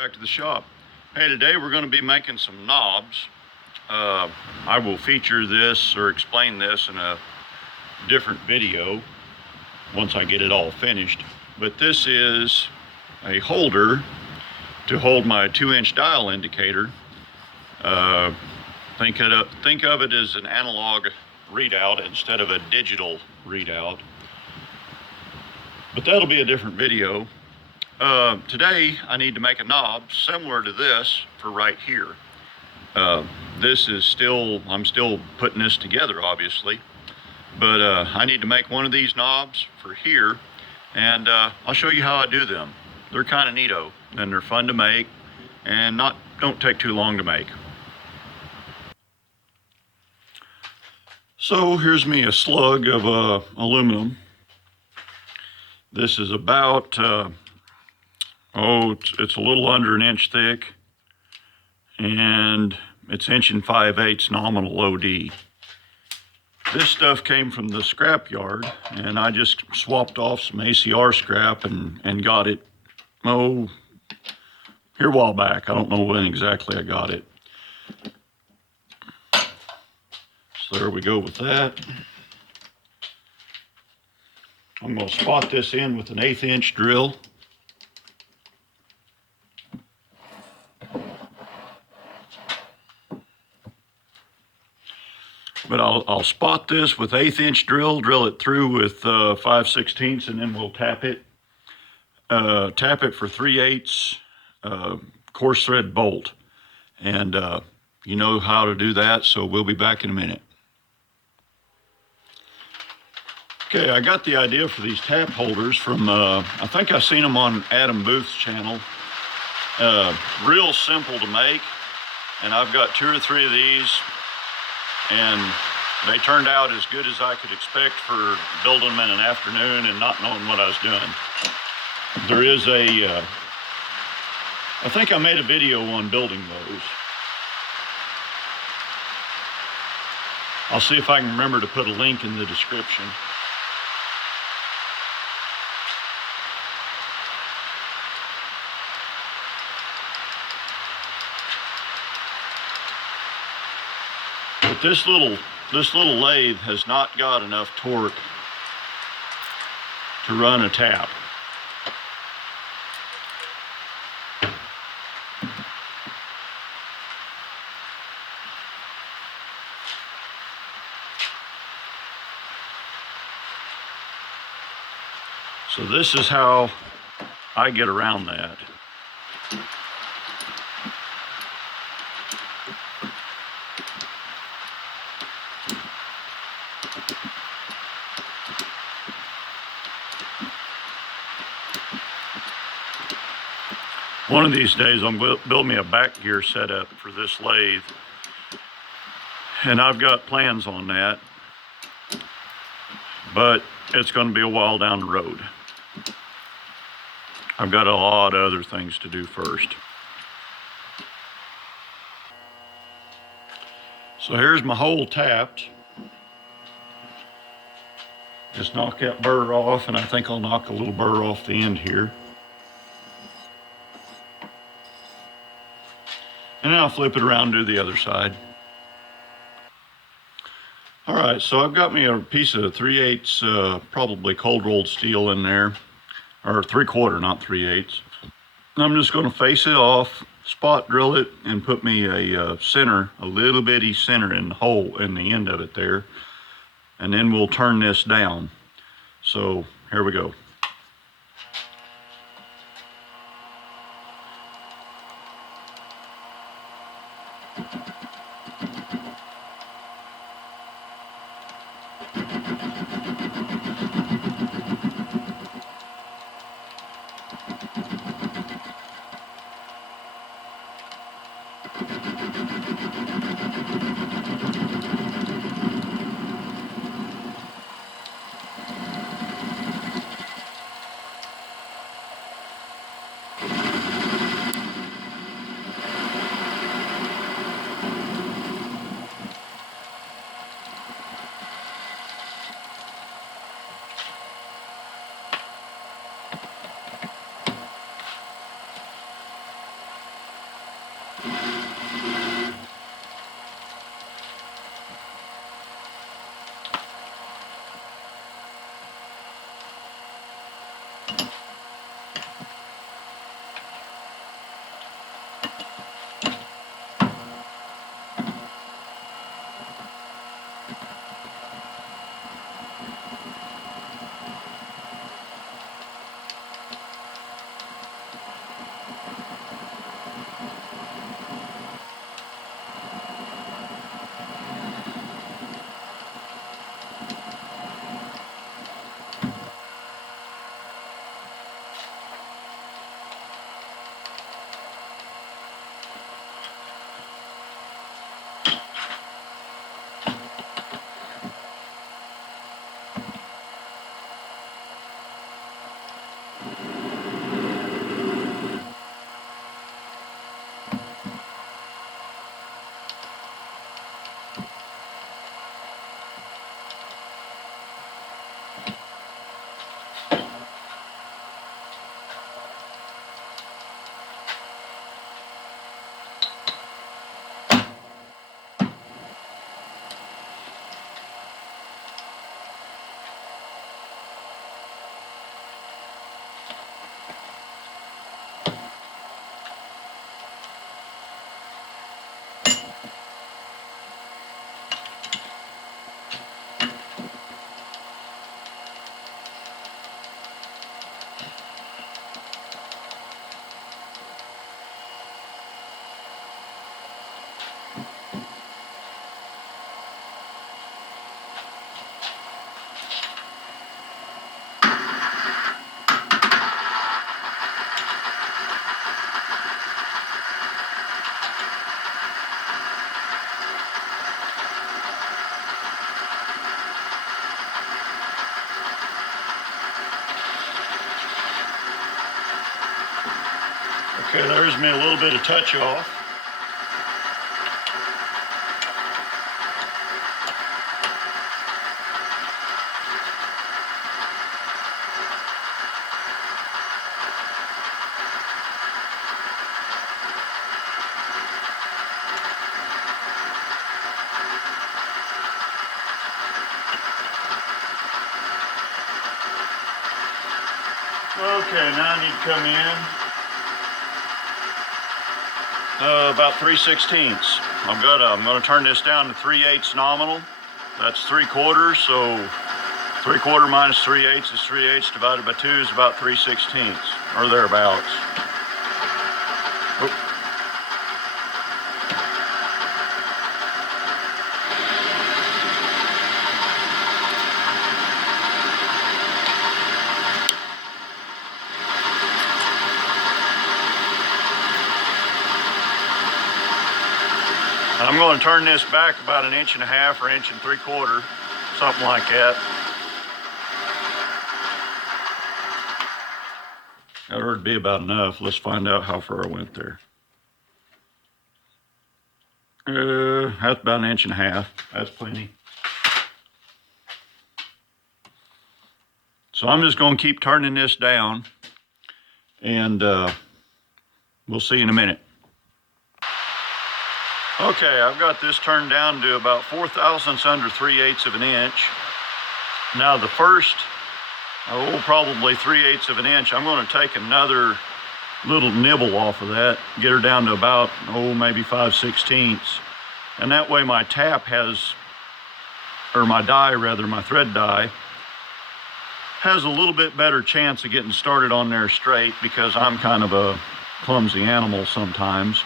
back to the shop. Hey, today we're going to be making some knobs. I will feature this or explain this in a different video once I get it all finished. But this is a holder to hold my 2-inch dial indicator. Think of it as an analog readout instead of a digital readout. But that'll be a different video. Today I need to make a knob similar to this for right here. I'm still putting this together, obviously, but I need to make one of these knobs for here, and I'll show you how I do them. They're kind of neato, and they're fun to make, and don't take too long to make. So here's me a slug of aluminum. This is about it's a little under an inch thick, and it's 1 5/8 nominal OD. This stuff came from the scrap yard, and I just swapped off some ACR scrap and got it, here a while back. I don't know when exactly I got it. So there we go with that. I'm going to spot this in with an 1/8 inch drill. But I'll spot this with 1/8 inch drill it through with 5/16, and then we'll tap it. Tap it for 3/8 coarse thread bolt. And you know how to do that, so we'll be back in a minute. Okay, I got the idea for these tap holders from, I think I've seen them on Adam Booth's channel. Real simple to make, and I've got 2 or 3 of these, and they turned out as good as I could expect for building them in an afternoon and not knowing what I was doing. There is I think I made a video on building those. I'll see if I can remember to put a link in the description. But this little lathe has not got enough torque to run a tap. So this is how I get around that. One of these days I'm going to build me a back gear setup for this lathe, and I've got plans on that, but it's going to be a while down the road. I've got a lot of other things to do first. So here's my hole tapped. Just knock that burr off, and I think I'll knock a little burr off the end here. And then I'll flip it around and do the other side. All right, so I've got me a piece of 3/8 probably cold rolled steel in there, or 3/4, not 3/8. I'm just going to face it off, spot drill it, and put me a center, a little bitty center in the hole in the end of it there, and then we'll turn this down. So here we go. Okay, there's me a little bit of touch off. Okay, now I need to come in. About 3/16. I'm gonna turn this down to 3/8 nominal. That's 3/4, so 3/4 minus 3/8 is 3/8 divided by 2 is about 3/16, or thereabouts. Oop. I'm going to turn this back about 1.5 inches or 1.75 inches, something like that. That ought to be about enough. Let's find out how far I went there. That's about 1.5 inches. That's plenty. So I'm just going to keep turning this down, and we'll see in a minute. Okay, I've got this turned down to about 4 thousandths under 3/8 of an inch. Now the first, probably 3/8 of an inch, I'm going to take another little nibble off of that, get her down to about, maybe 5/16. And that way my tap has, or my die rather, my thread die, has a little bit better chance of getting started on there straight, because I'm kind of a clumsy animal sometimes.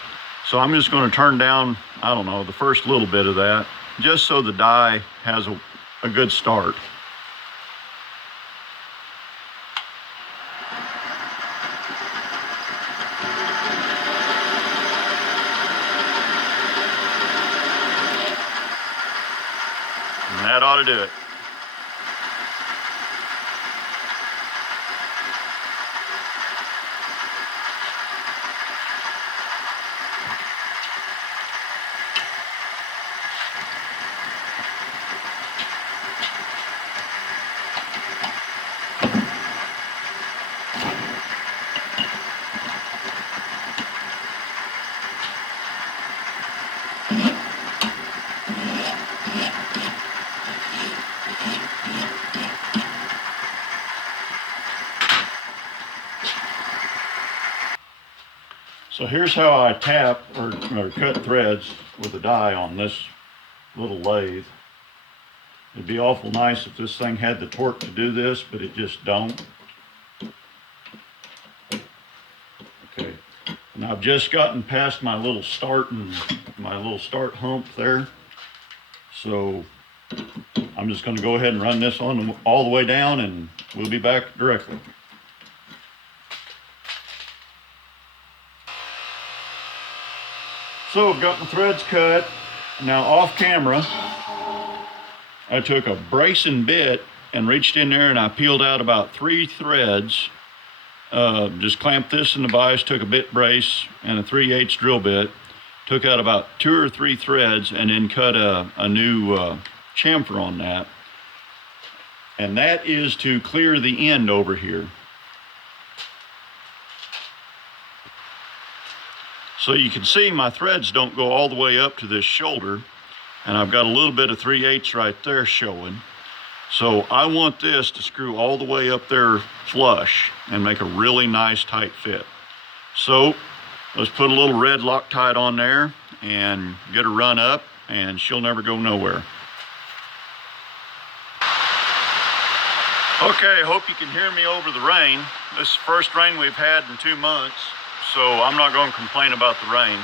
So I'm just going to turn down, the first little bit of that, just so the die has a good start. And that ought to do it. So here's how I tap or cut threads with a die on this little lathe. It'd be awful nice if this thing had the torque to do this, but it just don't. Okay, and I've just gotten past my little start hump there. So I'm just going to go ahead and run this on all the way down, and we'll be back directly. So I've got my threads cut. Now off camera, I took a bracing bit and reached in there and I peeled out about 3 threads. Just clamped this in the vise, took a bit brace and a 3/8 drill bit, took out about 2 or 3 threads, and then cut a new chamfer on that. And that is to clear the end over here. So you can see my threads don't go all the way up to this shoulder, and I've got a little bit of 3/8 right there showing. So I want this to screw all the way up there flush and make a really nice tight fit. So let's put a little red Loctite on there and get her run up, and she'll never go nowhere. Okay, hope you can hear me over the rain. This is the first rain we've had in 2 months, so I'm not going to complain about the rain.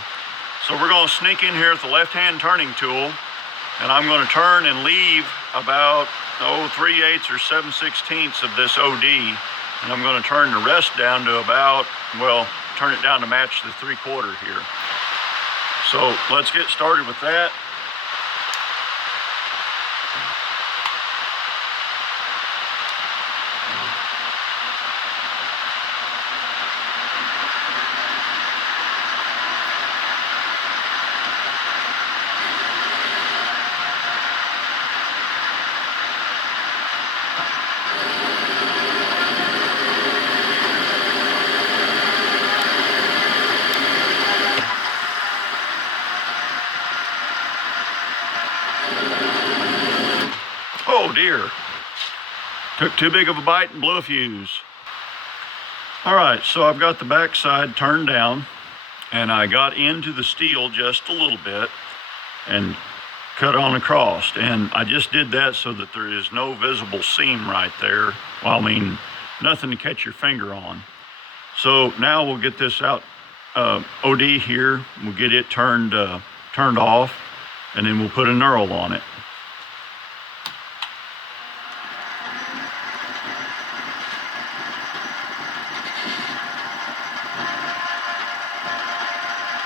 So we're going to sneak in here with the left-hand turning tool, and I'm going to turn and leave about 3/8 or 7/16 of this OD, and I'm going to turn the rest down to about, well, turn it down to match the 3/4 here. So let's get started with that. Oh dear, took too big of a bite and blew a fuse. All right, so I've got the back side turned down, and I got into the steel just a little bit and cut on across. And I just did that so that there is no visible seam right there. Well, I mean, nothing to catch your finger on. So now we'll get this out, OD here, we'll get it turned off, and then we'll put a knurl on it.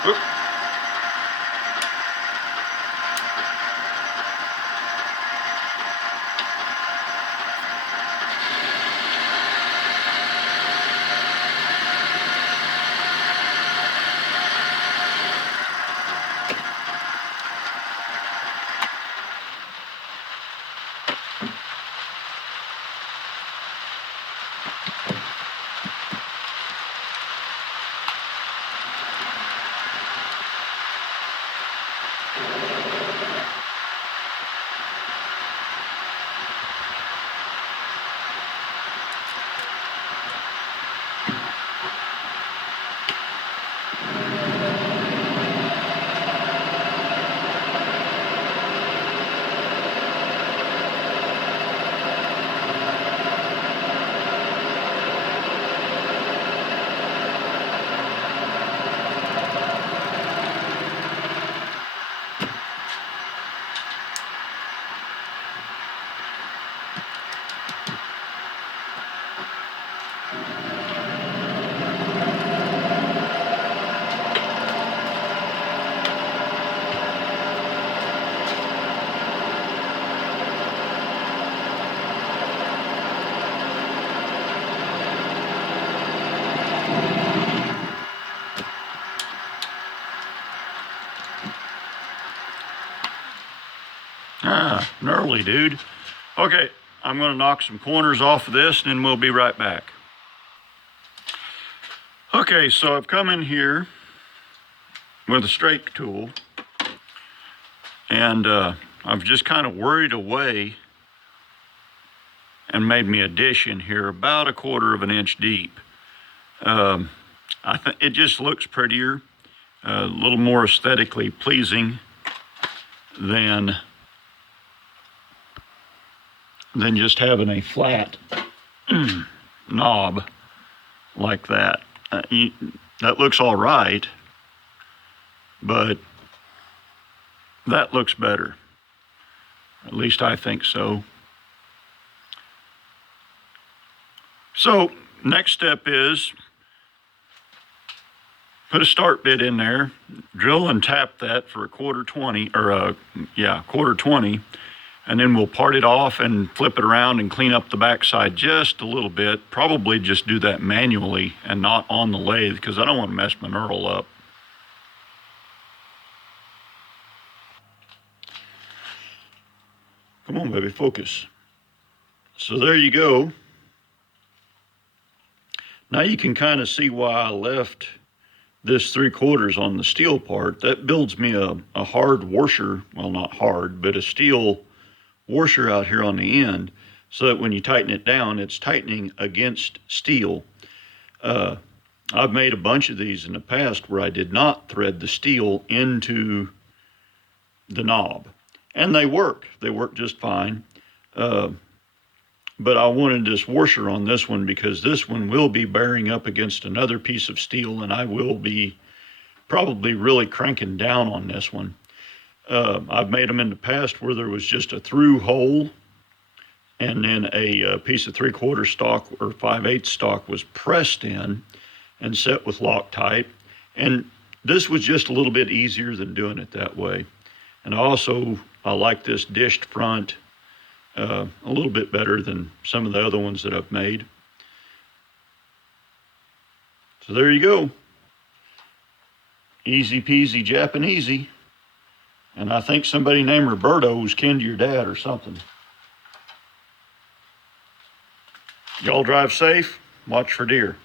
Oop. Gnarly, dude. Okay, I'm going to knock some corners off of this, and then we'll be right back. Okay, so I've come in here with a straight tool, and I've just kind of worried away and made me a dish in here about 1/4 of an inch deep. I think it just looks prettier, a little more aesthetically pleasing than just having a flat knob like that. That looks all right, but that looks better. At least I think so. So next step is put a start bit in there, drill and tap that for a quarter 20, or quarter 20, and then we'll part it off and flip it around and clean up the backside just a little bit. Probably just do that manually and not on the lathe, because I don't want to mess my knurl up. Come on, baby, focus. So there you go. Now you can kind of see why I left this 3/4 on the steel part. That builds me a hard washer, well, not hard, but a steel washer out here on the end, so that when you tighten it down, it's tightening against steel. I've made a bunch of these in the past where I did not thread the steel into the knob, and they work just fine. But I wanted this washer on this one because this one will be bearing up against another piece of steel, and I will be probably really cranking down on this one. I've made them in the past where there was just a through hole, and then a piece of 3/4 stock or 5/8 stock was pressed in and set with Loctite. And this was just a little bit easier than doing it that way. And I like this dished front a little bit better than some of the other ones that I've made. So there you go. Easy peasy Japanesey. And I think somebody named Roberto was kin to your dad or something. Y'all drive safe, watch for deer.